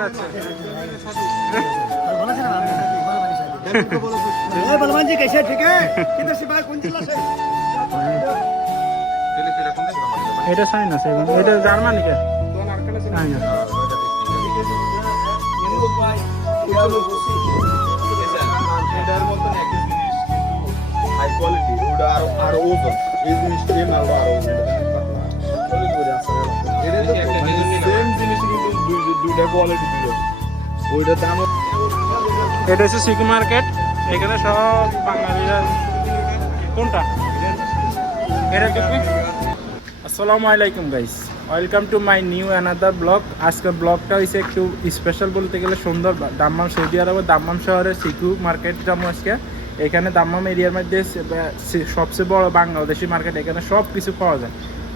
আচ্ছা बलवान जी कैसे ठीक है किधर सिपाही कौन जिला से এটা সাইনাস এটা জার্মানি কে সাইনাস এটার মতন একই জিনিস হাই কোয়ালিটি ওটা আরো আরো ওজন এই জিনিসটা এই মালটা আরো ওজন এটা সেম দাম এটা হচ্ছে সিকু মার্কেট এখানে সব কোনটা? Guys welcome to my new another আজকের ব্লগটা হয়েছে একটু স্পেশাল বলতে গেলে সুন্দর। দাম্মাম সৌদি আরবের দাম্মাম শহরের সিকু মার্কেট যাব আজকে। এখানে দাম্মাম এরিয়ার মধ্যে সবচেয়ে বড় বাংলাদেশি মার্কেট এখানে সব কিছু পাওয়া যায়।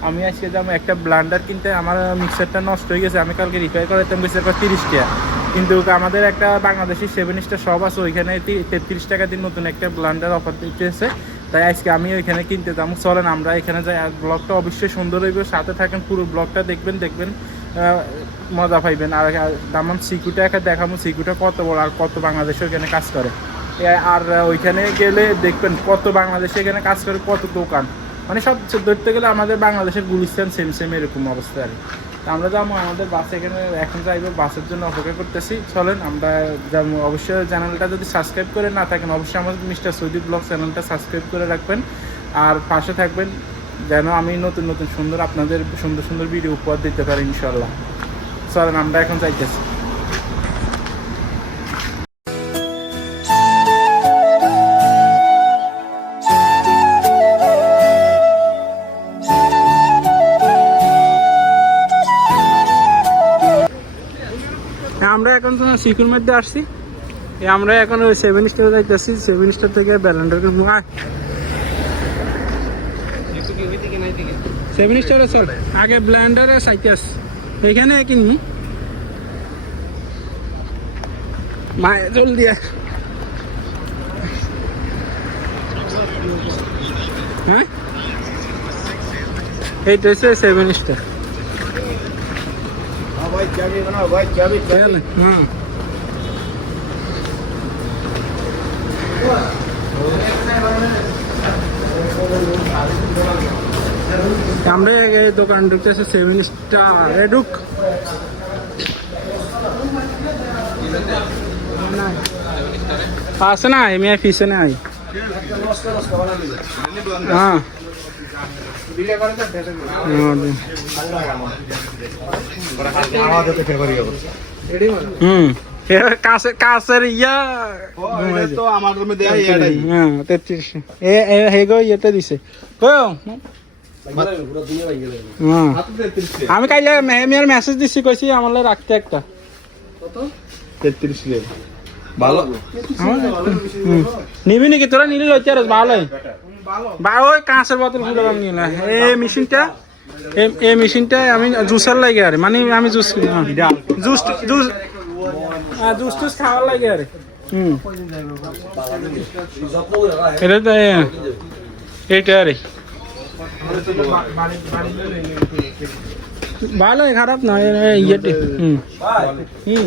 আমি আজকে যাব একটা ব্লান্ডার কিনতে আমার মিক্সারটা নষ্ট হয়ে গেছে, আমি কালকে রিপেয়ার করাইতাম গেছে তিরিশ টাকা কিন্তু আমাদের একটা বাংলাদেশি সেভেন স্টার সব আছে, ওইখানে তেত্রিশ টাকা দিন নতুন একটা ব্লান্ডার অফার দিতেছে। তাই আজকে আমি ওইখানে কিনতে যাব। চলেন আমরা এখানে যাই, আর ব্লগটা অবশ্যই সুন্দর হইবে। সাথে থাকেন, পুরো ব্লগটা দেখবেন দেখবেন মজা পাইবেন। আর দামাম সিকুটা একটা দেখাবো সিকুটা কত বড় আর কত বাংলাদেশে ওইখানে কাজ করে। আর ওইখানে গেলে দেখবেন কত বাংলাদেশে এখানে কাজ করে, কত দোকান। মানে সব ধরতে গেলে আমাদের বাংলাদেশের গুলিস্তান সেম সেম এরকম অবস্থা আর আমরা যাব আমাদের বাস এখানে, এখন যাইবো বাসের জন্য অপেক্ষা করতেছি। চলেন, আমরা যাব। অবশ্যই চ্যানেলটা যদি সাবস্ক্রাইব করে না থাকেন, অবশ্যই আমাদের মিস্টার সৌদি ব্লগ চ্যানেলটা সাবস্ক্রাইব করে রাখবেন। আর পাশে থাকবেন, যেন আমি নতুন নতুন সুন্দর আপনাদের সুন্দর সুন্দর ভিডিও উপহার দিতে পারি ইনশাল্লাহ চলেন, আমরা এখন যাইতেছি। আমরা মধ্যে আসছি। আমরা এখন ওই সেভেন স্টার যাইতেছি। সেভেন স্টার থেকে ব্যালেন্ডার সেভেন স্টারে চল। আগে ব্লেন্ডারে সাইকেস এইখানে কিনবো মায়ে জলদি। হ্যাঁ? এইটা হচ্ছে সেভেন স্টার চল হ্যাঁ। আমরা এই দোকান ঢুকতেছে সেভেন স্টার এ ঢুক আছে না এমনি পিছনে আই। হ্যাঁ। হুম। কাছে কাছের ইয়া। তো আমার রুমে দেয়া এটাই হ্যাঁ এ এ হেগো ইয়েটা দিছে। কয়ো হ্যাঁ। আমি কাইলে মেয়ের মেসেজ দিছি কইছি আমার রাখতে একটা। তেত্রিশ রে ভালো। নিবি নাকি? তোরা নিলে লইতে আর ভালোই। বা ওই কাঁচের বোতলগুলো আমি নিলাম এই মেশিনটা এই- এই মেশিনটা আমি জুসের লাগে আরে মানে আমি জুস জুস জুস। হ্যাঁ জুস টুস খাওয়ার লাগে আরে। হুম। এটা তো এইটা আরে। ভালোই খারাপ না এ- এ, হুম। হুম।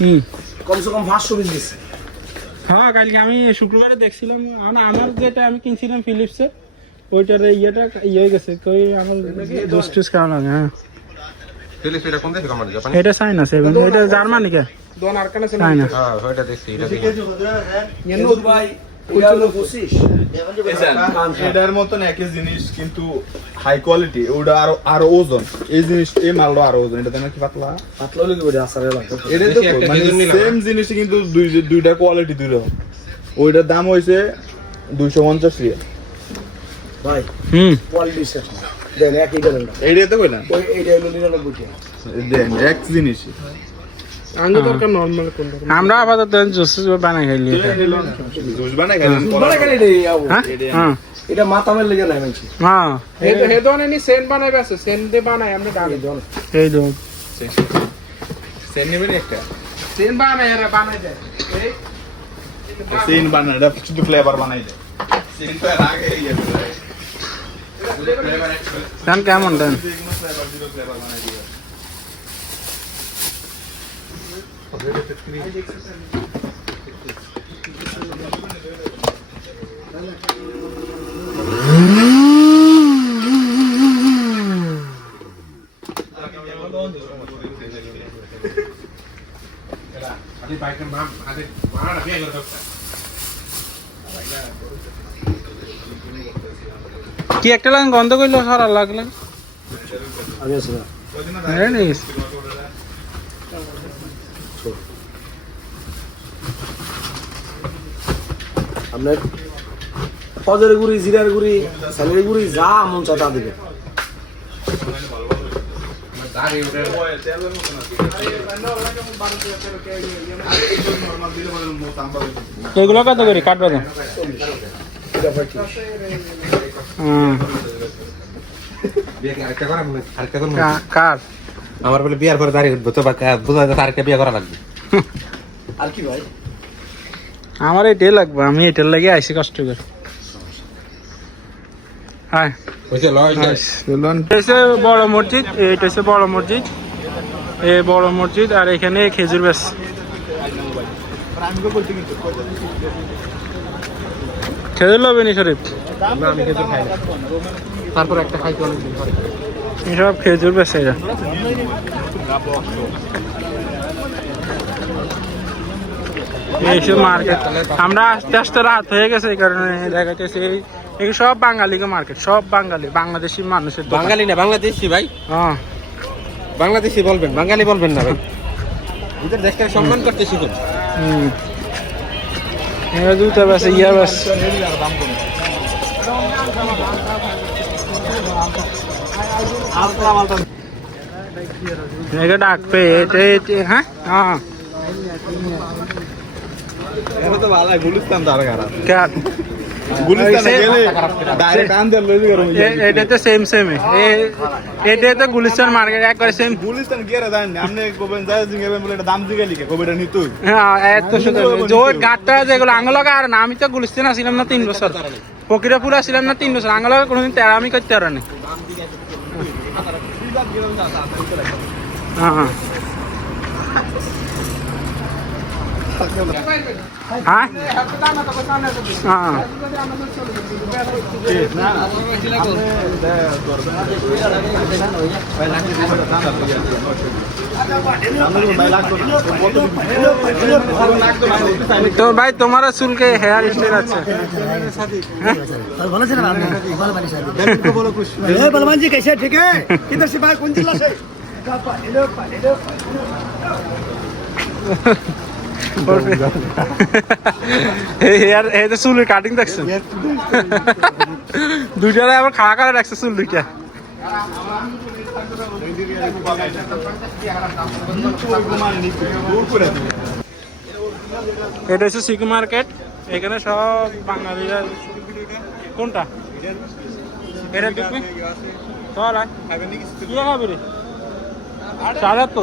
হুম। কমসে কম পাঁচশো পিস দিচ্ছে হ্যাঁ কালকে আমি শুক্রবারে দেখছিলাম মানে আমার যেটা আমি কিনছিলাম ফিলিপসের ওইটার ইয়েটা ইয়ে হয়ে গেছে কই আমার দোষ টুস খাওয়া লাগে হ্যাঁ। এটা কোন দেশে কোম্পানি জাপানি? এটা চাইনা সেভেন এটা জার্মানি কে। চাইনা হ্যাঁ ওইটা দেখছি এটা ভাই এটা হলো পঁচিশ এটার মতন একই জিনিস কিন্তু হাই কোয়ালিটি ওটা আরও আরও ওজন। এই জিনিস এই মালটা আরও ওজন। এটা পাতলা? পাতলা আসারে এটা তো মানে সেম জিনিস কিন্তু দুই দুইটা কোয়ালিটি দুই রকম। ওইটার দাম হয়েছে দুইশো পঞ্চাশ রিয়াল। ভাই হুম। কোয়ালিটি সেট দেন একই গেলেন এইটাই তো কইলাম। ওই এইটা হলো নিরানব্বই টাকা দেন এক জিনিস। আমরা আপাতত জুস বানাই খাইলি জুস বানাই এটা এই? হ্যাঁ? মাথা মেলে লেগে নাই মানছি। হ্যাঁ। হে ধরনের নি সেন্ট বানাইবে আছে দিয়ে বানাই আমরা ডালি এই সেন নেবেন একটা? সেন্ট বানাই এরা বানাই দেয়। এই সেন বানাই এটা শুধু ফ্লেভার বানাই দেয়। সেন তো আগে ইয়ে দেন কেমন দেন? అది బయట మా అది మాడ బియా করতে কি একটা লাগান গন্ধ করলো সারা লাগলে হ্যাঁ, নিস। আপনার ফজরের গুড়ি জিরার গুড়ি স্যালারি গুড়ি যা মন চায় তা দিবে এগুলো কত করি? কাটবে আরেকটা করা আমার বলে বিয়ার পরে দাঁড়িয়ে উঠবো তো বা বোঝা যাচ্ছে আরেকটা বিয়ে করা লাগবে। আর কি ভাই? আমার এটাই লাগবে আমি এটার লাগে আইসি কষ্ট করে। হ্যাঁ এটা বড় মসজিদ এইটা হচ্ছে বড় মসজিদ। এ বড় মসজিদ আর এখানে খেজুর ব্যাস খেজুর লবে নি শরীফ? না আমি কিছু খাই না। তারপর একটা খাইতে অনেকদিন এসব খেজুর বেছে এরা। এইসব মার্কেট আমরা আস্তে আস্তে রাত হয়ে গেছে এই কারণে দেখা যাচ্ছে এই এই সব বাঙালিকে মার্কেট সব বাঙালি বাংলাদেশি মানুষের। বাঙালি না বাংলাদেশি ভাই। হ্যাঁ। বাংলাদেশি বলবেন বাঙালি বলবেন না ভাই। ওদের দেশকে সম্মান করতে শিখুন। হুম। এবার জুতা বেছে ইয়া বেশ এটা এটা হ্যাঁ? হ্যাঁ। Same same Gulistan market same Gulistan গেরে দেন কোবেন যায় বলে দাম জিগে লিখে কোবেটা নিতু হ্যাঁ এত সুন্দর যে ওই যেগুলো আঙলগা আর না আমি তো গুলিস্তান আসছিলাম না তিন বছর। ফকিরাপুর আসছিলাম না তিন বছর আঙলগা কোনোদিন তেরামি করতে পারো না হ্যাঁ হ্যাঁ হ্যাঁ হ্যাঁ তো ভাই তোমার চুলকে হেয়ার স্টাইল আছে ভালো ছিল ए बलवान जी कैसे ठीक है किधर से भाई कौन जिला से কাটিং দেখছ দুইটারে আবার খাড়া করে রাখছে চুল দুইটা। এটা হচ্ছে মার্কেট এখানে সব বাঙালিরা কোনটা? এটা চল খাবি তো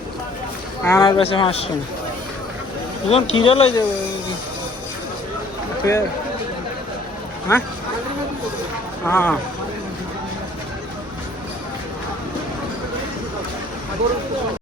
আমার কাছে পাঁচশো এখন কিরে লই যাবে হ্যাঁ? হ্যাঁ।